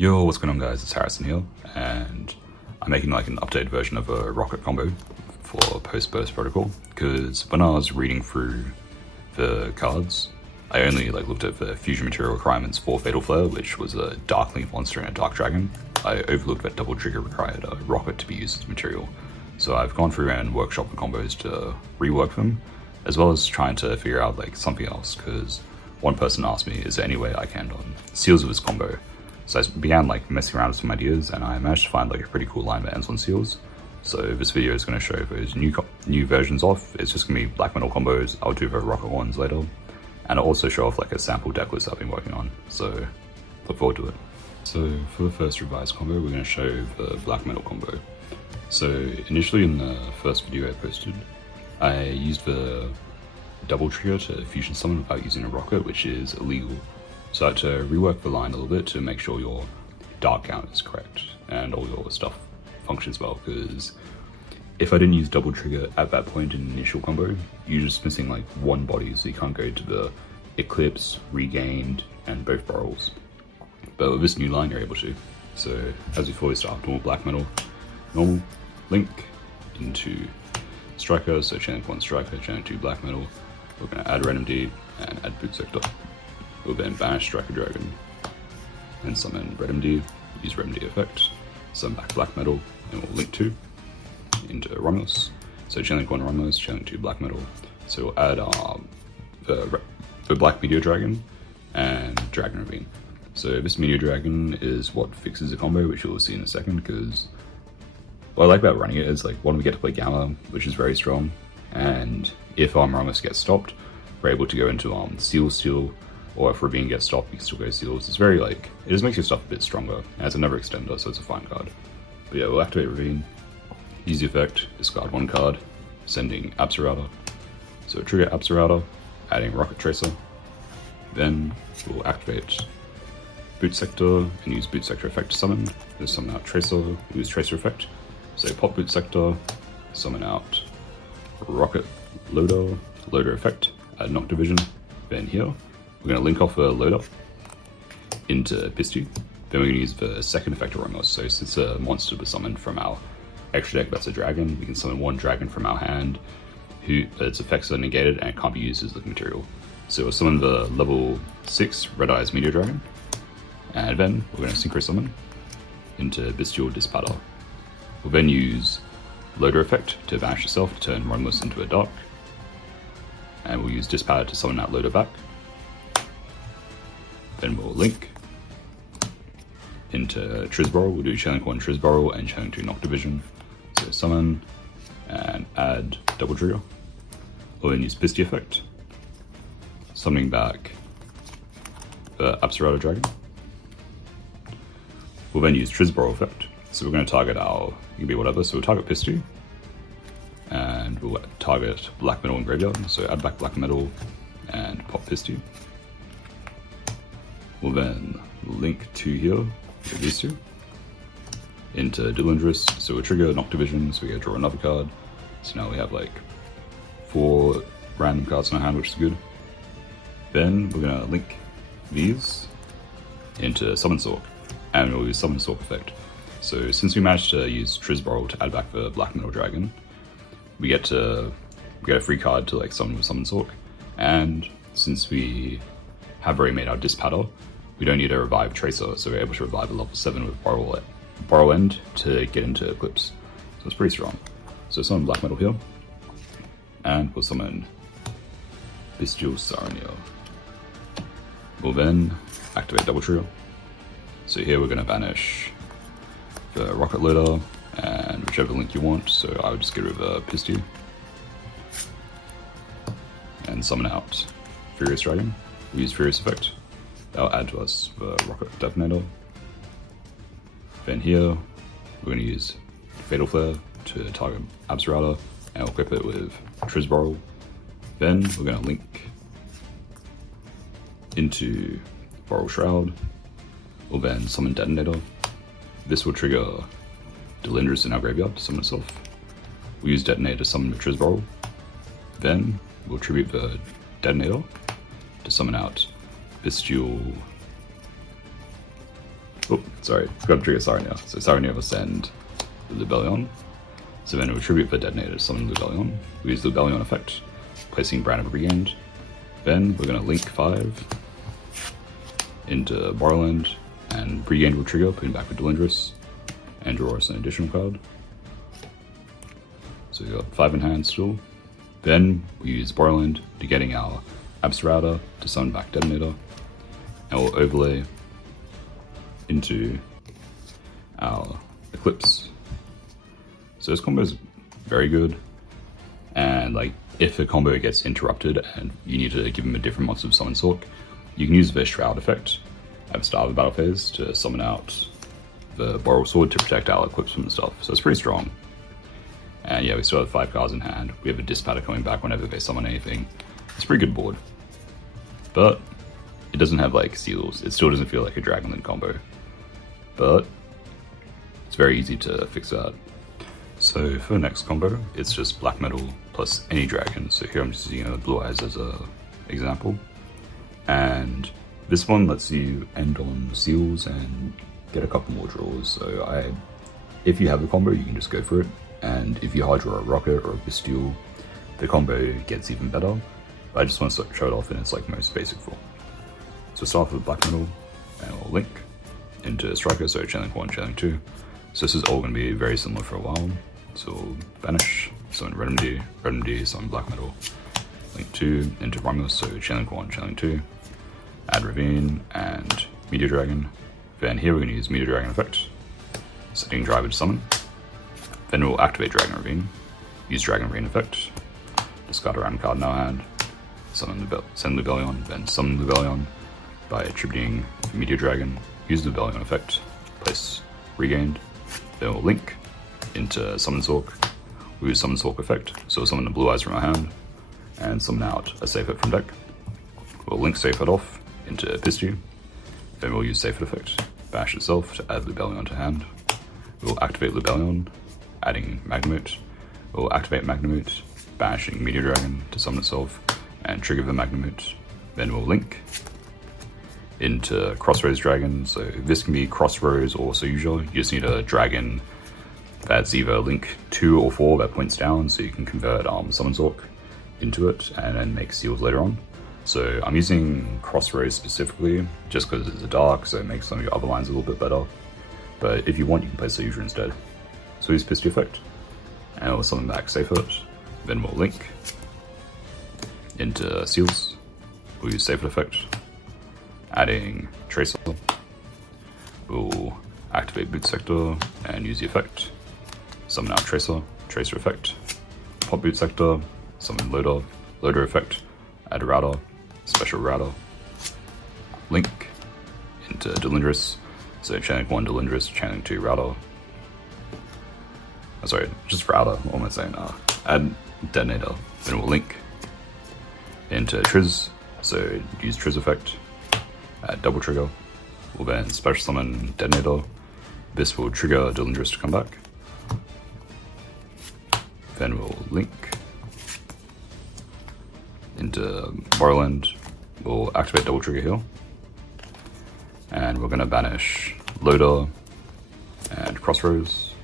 Yo, what's going on guys, it's Harrison here, and I'm making like an updated version of a rocket combo for post-burst protocol, because when I was reading through the cards, I only looked at the fusion material requirements for Fatal Flare, which was a Dark Link monster and a Dark Dragon. I overlooked that double trigger required a rocket to be used as material. So I've gone through and workshopped the combos to rework them, as well as trying to figure out something else, because one person asked me, is there any way I can seals with this combo? So I began messing around with some ideas, and I managed to find a pretty cool line that ends on seals. So this video is going to show those new versions off. It's just going to be black metal combos. I'll do the rocket ones later, and I'll also show off a sample deck list I've been working on. So look forward to it. So for the first revised combo, we're going to show the black metal combo. So initially in the first video I posted, I used the double trigger to fusion summon without using a rocket, which is illegal. So I had to rework the line a little bit to make sure your dark count is correct and all your stuff functions well, because if I didn't use double trigger at that point in the initial combo, you're just missing one body, so you can't go to the Eclipse, Regained, and both barrels. But with this new line you're able to. So as before, we start normal black metal, normal, link, into striker, so chaining 1 striker, chaining 2 black metal. We're going to add random D and add boot sector. We'll then banish Striker Dragon and summon Red MD, use Red MD effect, summon back Black Metal, and we'll link 2 into Romulus. So Chain Link 1 Romulus, Chain Link 2 Black Metal. So we'll add the Black Meteor Dragon and Dragon Ravine. So this Meteor Dragon is what fixes the combo, which you'll see in a second, because what I like about running it is one, we get to play Gamma, which is very strong, and if Romulus gets stopped, we're able to go into Steel, or if Ravine gets stopped, you can still go Seals. It's very it just makes your stuff a bit stronger, and it's another extender, so it's a fine card. But yeah, we'll activate Ravine, use the effect, discard 1 card, sending Absorata. So trigger Absorata, adding Rocket Tracer. Then we'll activate Boot Sector and use Boot Sector effect to summon. Then summon out Tracer, we'll use Tracer effect. So pop Boot Sector, summon out Rocket Loader effect, add Knock Division. Then here, we're going to link off a loader into Pisty. Then we're going to use the second effect of Romulus. So since a monster was summoned from our extra deck that's a dragon, we can summon 1 dragon from our hand its effects are negated and it can't be used as living material. So we'll summon the level 6 Red Eyes Meteor Dragon, and then we're going to synchro summon into Bestial Dispatter. We'll then use Loader effect to banish itself to turn Romulus into a dark, and we'll use Dispatter to summon that loader back. Then we'll link into Trisborrel. We'll do Chain Link 1 Trisborrel and Chain Link 2 Knock Division. So summon and add double trigger. We'll then use Pisty effect, summoning back the Absorata Dragon. We'll then use Trisborrel effect. So we're going to target it can be whatever. So we'll target Pisty, and we'll target Black Metal and Graveyard. So add back Black Metal and pop Pisty. We'll then link 2 here, with these 2, into Dilindris, so we'll trigger Knock Division, so we get to draw another card. So now we have 4 random cards in our hand, which is good. Then we're going to link these into Summon Sorc, and we'll use Summon Sorc effect. So since we managed to use Trisborrel to add back the Black Metal Dragon, we get a free card to summon with Summon Sorc, and since we have already made our Dispatter, we don't need to revive Tracer, so we're able to revive a level 7 with Borrow End to get into Eclipse. So it's pretty strong. So summon Black Metal here, and we'll summon Bestial Sarnia. We'll then activate double trigger. So here we're going to banish the Rocket Loader and whichever link you want, so I would just get rid of Pisty and summon out Furious Dragon. We use Furious effect. That'll add to us the Rocket Detonator. Then here, we're going to use Fatal Flare to target Absorata and equip it with Trisborrel. Then we're going to link into Boral Shroud. We'll then summon Detonator. This will trigger Dilindris in our graveyard to summon itself. We'll use Detonator to summon Trisborrel. Then we'll tribute the Detonator to summon out Bestial Oh, sorry, forgot to trigger Sarnia. So Sarnia will send the Lubellion. So then we'll tribute the detonator to summon Lubellion. We use the Lubellion effect, placing Brand of Regained. Then we're going to link 5 into Borderland, and Regained will trigger, putting back with Delindrus, and draw us an additional card. So we got 5 in hand still. Then we use Borderland to getting our Absterata to summon back Detonator, and we'll overlay into our Eclipse. So this combo is very good, and like if a combo gets interrupted and you need to give him a different monster of Summon Sorc, you can use the Shroud effect at the start of the battle phase to summon out the Boral Sword to protect our Eclipse from the stuff. So it's pretty strong. And yeah, we still have 5 cards in hand. We have a Dispatter coming back whenever they summon anything. It's a pretty good board. But it doesn't have like seals. It still doesn't feel like a Dragonlink combo. But it's very easy to fix that. So for the next combo, it's just black metal plus any dragon. So here I'm just using Blue Eyes as a example. And this one lets you end on seals and get a couple more draws. So if you have the combo, you can just go for it. And if you hard draw a Rocket or a Bestial, the combo gets even better. But I just want to show it off in its like most basic form. So start with black metal, and we'll link into Striker, so Channeling 1, Channeling 2. So this is all going to be very similar for a while. So we'll banish, summon Redmedy, summon black metal, link 2 into Romulus, so Channeling 1, Channeling 2. Add Ravine and Meteor Dragon. Then here we're going to use Meteor Dragon effect, setting Driver to summon. Then we'll activate Dragon Ravine, use Dragon Ravine effect, discard a random card in our hand, send Lubellion, then summon Lubellion by attributing Meteor Dragon, use the Lubellion effect, place Regained. Then we'll link into Summon Sorc. We'll use Summon Sorc effect, so we'll summon the Blue Eyes from our hand, and summon out a Safe Hit from deck. We'll link Safe Hit off into Pistiu. Then we'll use Safe Hit effect, bash itself to add Lubellion to hand. We'll activate Lubellion, adding Magnemute. We'll activate Magnemute, banishing Meteor Dragon to summon itself, and trigger the Magnemute. Then we'll link into Crossroads Dragon. So this can be Crossroads or Soyuja. You just need a dragon that's either link 2 or 4 that points down, so you can convert Summon Sorc into it and then make seals later on. So I'm using Crossroads specifically just because it's a dark, so it makes some of your other lines a little bit better. But if you want, you can play Soyuja instead. So use Pistiu effect, and we'll summon back Safe Hit. Then we'll link into seals. We'll use Safe Hit effect, adding Tracer. We'll activate Boot Sector and use the effect. Summon out Tracer, Tracer effect. Pop Boot Sector, summon Loader, Loader effect, add a Router, Special Router. Link into Delindrus, so Channeling 1 Delindrus, Channeling 2 Router. Oh, sorry, just Router, what am I saying? Add Detonator, then we'll link into Triz, so use Triz effect, add Double Trigger. We'll then special summon Detonator. This will trigger Delindrus to come back. Then we'll link into Borderland. We'll activate Double Trigger here. And we're going to banish Loader and Crossroads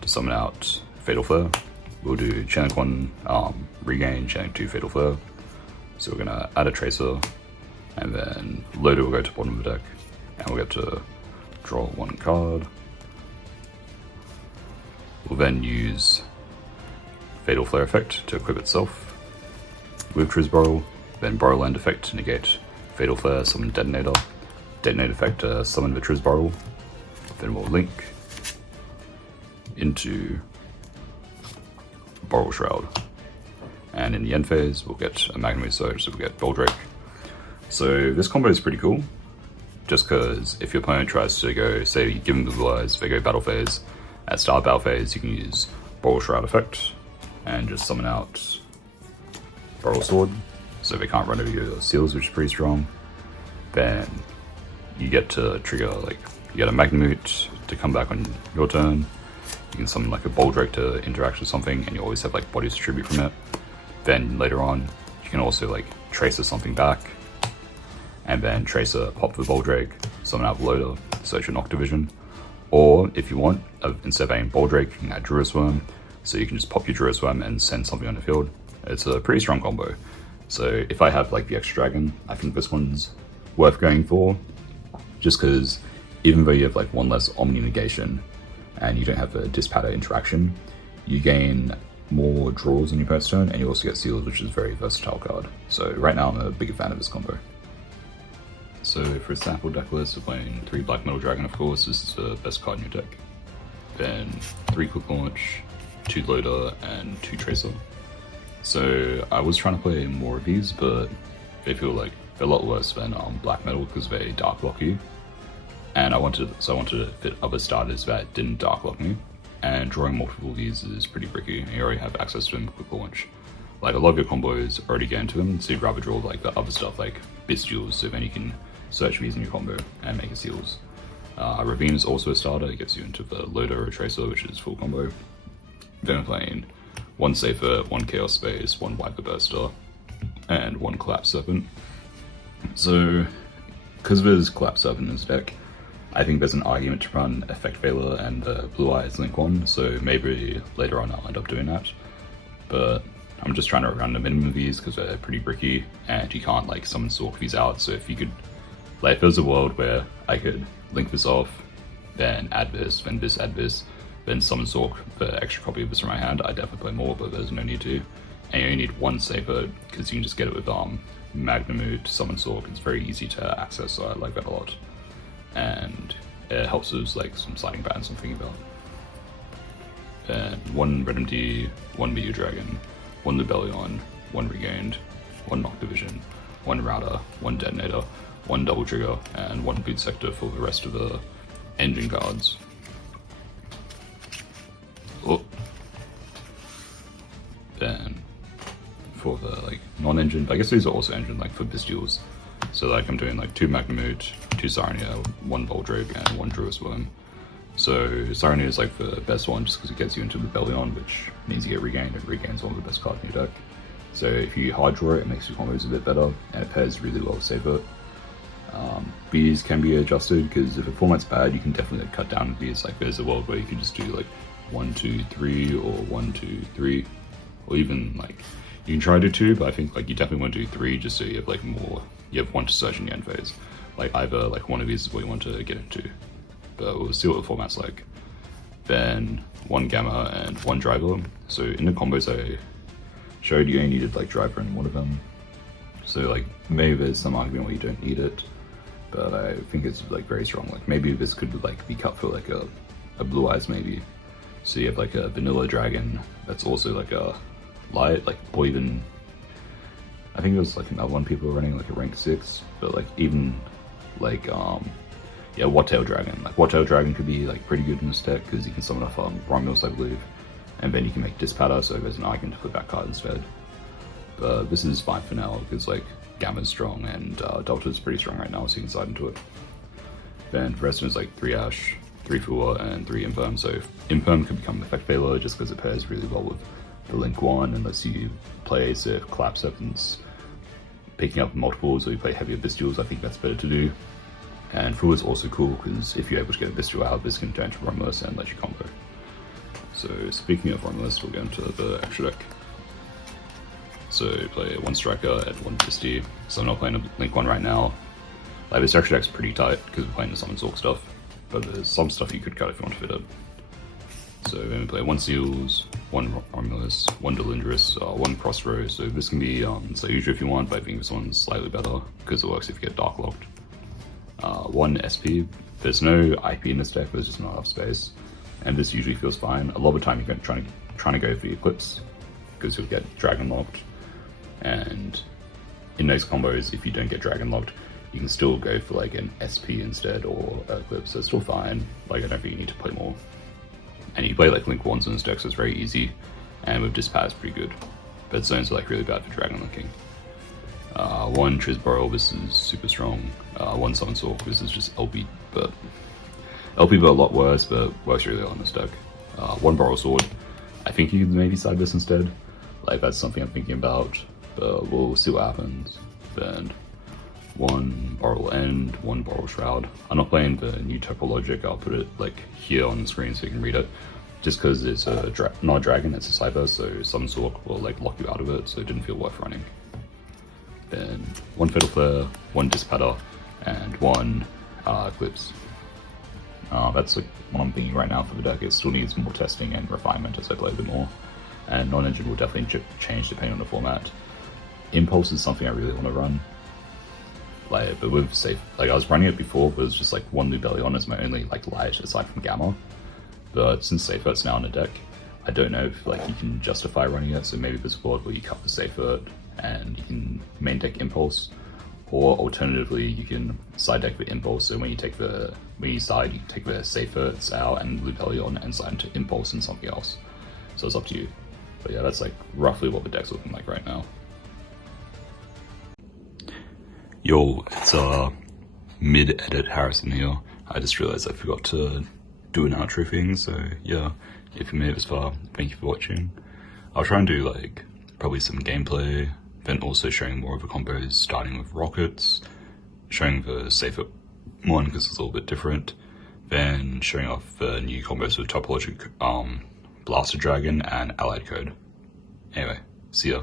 to summon out Fatal Flare. We'll do Channeling 1 Regain, Channeling 2 Fatal Flare. So we're going to add a Tracer, and then Loader will go to the bottom of the deck, and we'll get to draw 1 card. We'll then use Fatal Flare effect to equip itself with Trizborrow, then Borrowland effect to negate Fatal Flare, summon Detonator, Detonate effect to summon the Trizborrow. Then we'll link into Boral Shroud. And in the end phase, we'll get a Magnemite Surge, so we'll get Goldrake. So this combo is pretty cool, just because if your opponent tries to go, say you give them the Blue Eyes, they go battle phase, at start battle phase you can use Boral Shroud effect and just summon out Boral Sword, so they can't run over your seals, which is pretty strong. Then you get to trigger, like, you get a Magnemute to come back on your turn. You can summon like a Goldrake to interact with something, and you always have like Body's Tribute from it. Then later on, you can also like Tracer something back, and then Tracer, pop for Boldrake, summon out Loader, search your Noctivision. Or if you want, instead of adding Boldrake, you can add Druisworm, so you can just pop your Druisworm and send something on the field. It's a pretty strong combo. So if I have like the extra dragon, I think this one's worth going for, just because even though you have like one less Omni negation and you don't have a Dispatter interaction, you gain more draws on your opponent's turn, and you also get seals, which is a very versatile card. So right now I'm a bigger fan of this combo. So for a sample deck list, we're playing 3 Black Metal Dragon, of course, this is the best card in your deck. Then 3 Quick Launch, 2 Loader, and 2 Tracer. So I was trying to play more of these, but they feel like they're a lot worse than Black Metal because they Dark Block you. And I wanted to fit other starters that didn't Dark Block me. And drawing multiple of these is pretty tricky. You already have access to them with Quick Launch. Like a lot of your combos already get into them, so you'd rather draw like the other stuff like Bestials, so then you can search these in your combo and make it seals. Ravine is also a starter, it gets you into the Loader or Tracer, which is full combo. Then I'm playing 1 Safer, 1 Chaos Space, 1 Wiper Burster, and 1 Collapse Serpent. So, because there's Collapse Serpent in this deck, I think there's an argument to run Effect Veiler and the Blue Eyes Link one, so maybe later on I'll end up doing that. But I'm just trying to run the minimum of these because they're pretty bricky, and you can't like summon Sork these out, so if you could, like if there was a world where I could link this off, then add this, then this, add this, then summon Sork the extra copy of this from my hand, I'd definitely play more, but there's no need to. And you only need 1 Safer, because you can just get it with Magnamute, summon Sork, it's very easy to access, so I like that a lot. And it helps with like some sliding patterns I'm thinking about. And 1 Red MD, 1 Meteor Dragon, 1 Libellion, 1 Regained, 1 Noctivision, 1 Router, 1 Detonator, 1 Double Trigger, and 1 Boot Sector for the rest of the engine cards. Oh. Then for the like non-engine, I guess these are also engine, like for Bestials. So like I'm doing like 2 Magnamute, 2 Sarnia, 1 Boldrake, and 1 Druisworm. So Sarnia is like the best one just because it gets you into Rebellion, which means you get Regained, and Regain's one of the best cards in your deck. So if you hard draw it, it makes your combos a bit better, and it pairs really well with Safer. These can be adjusted because if a format's bad, you can definitely like, cut down these. Like there's a world where you can just do like 1, 2, 3, or 1, 2, 3, or even like you can try to do 2, but I think like you definitely want to do 3 just so you have like more. You have 1 to search in the end phase. Like either like one of these is what you want to get into, but we'll see what the format's like. Then 1 Gamma and 1 Driver. So in the combos I showed, you only needed like Driver in one of them. So like maybe there's some argument where you don't need it, but I think it's like very strong. Like maybe this could like be cut for like a Blue Eyes maybe. So you have like a Vanilla Dragon that's also like a light, like, or even I think there's like another one people are running like a rank 6, but like even like yeah, Wattail Dragon. Like Wattail Dragon could be like pretty good in this deck because you can summon off Romulus, I believe, and then you can make Dispatter, so there's an argument to put that card instead. But this is fine for now because like Gamma's strong and Delta's pretty strong right now, so you can slide into it. Then the rest of it is like 3 Ash, 3 Fua, and 3 Imperm. So Imperm could become Effect Veiler just because it pairs really well with the Link one and lets you play safe Collapse Serpents, picking up multiples, or you play heavier Bestials. I think that's better to do. And Fua is also cool because if you're able to get a Bestial out, this can turn to Romulus and let you combo. So speaking of Romulus, we'll get into the extra deck. So play 1 Striker and 1 Fisty. So I'm not playing a Link one right now. Like this extra deck's pretty tight because we're playing the Summon Sorc stuff, but there's some stuff you could cut if you want to fit it. So then we play 1 Seals, 1 Romulus, 1 Delindris, 1 Crossrow. So this can be so usually if you want, but I think this one's slightly better because it works if you get Dark Locked. 1 SP. There's no IP in this deck, there's just not enough space, and this usually feels fine. A lot of the time you're trying to go for the Eclipse because you'll get Dragon Locked, and in those combos, if you don't get Dragon Locked, you can still go for like an SP instead or Eclipse, so it's still fine. Like I don't think you need to play more. And you play like Link 1s in this deck, so it's very easy, and with Dispat it's pretty good. But zones are like really bad for Dragon Linking. 1 Trisborrel, this is super strong. 1 Summon Sorc, this is just Elpy, but a lot worse, but works really well on this deck. 1 Borrow Sword, I think you could maybe side this instead. Like that's something I'm thinking about, but we'll see what happens. Then 1 Boral End, 1 Boral Shroud. I'm not playing the new topologic, I'll put it like here on the screen so you can read it. Just because it's not a dragon, it's a cypher, so some sort will like lock you out of it, so it didn't feel worth running. Then 1 Fatal Flare, 1 Dispatter, and 1 Eclipse. That's like what I'm thinking right now for the deck. It still needs more testing and refinement as I play a bit more. And non-engine will definitely change depending on the format. Impulse is something I really want to run. Like, but with safe, like I was running it before, but it was just like 1 Lubellion is my only like light aside from Gamma. But since Safe Hurt's now on the deck, I don't know if like you can justify running it. So maybe there's a board where you cut the Safe Hurt and you can main deck Impulse, or alternatively you can side deck the Impulse. So when you side, you take the Safe Hurts out and Lubellion and side into Impulse and something else. So it's up to you. But yeah, that's like roughly what the deck's looking like right now. Yo, it's mid-edit Harrison here. I just realized I forgot to do an outro thing, so yeah, if you made it this far, thank you for watching. I'll try and do like probably some gameplay, then also showing more of the combos starting with rockets, showing the safer one because it's a little bit different, then showing off the new combos with topologic Blaster Dragon and Allied Code. Anyway, see ya.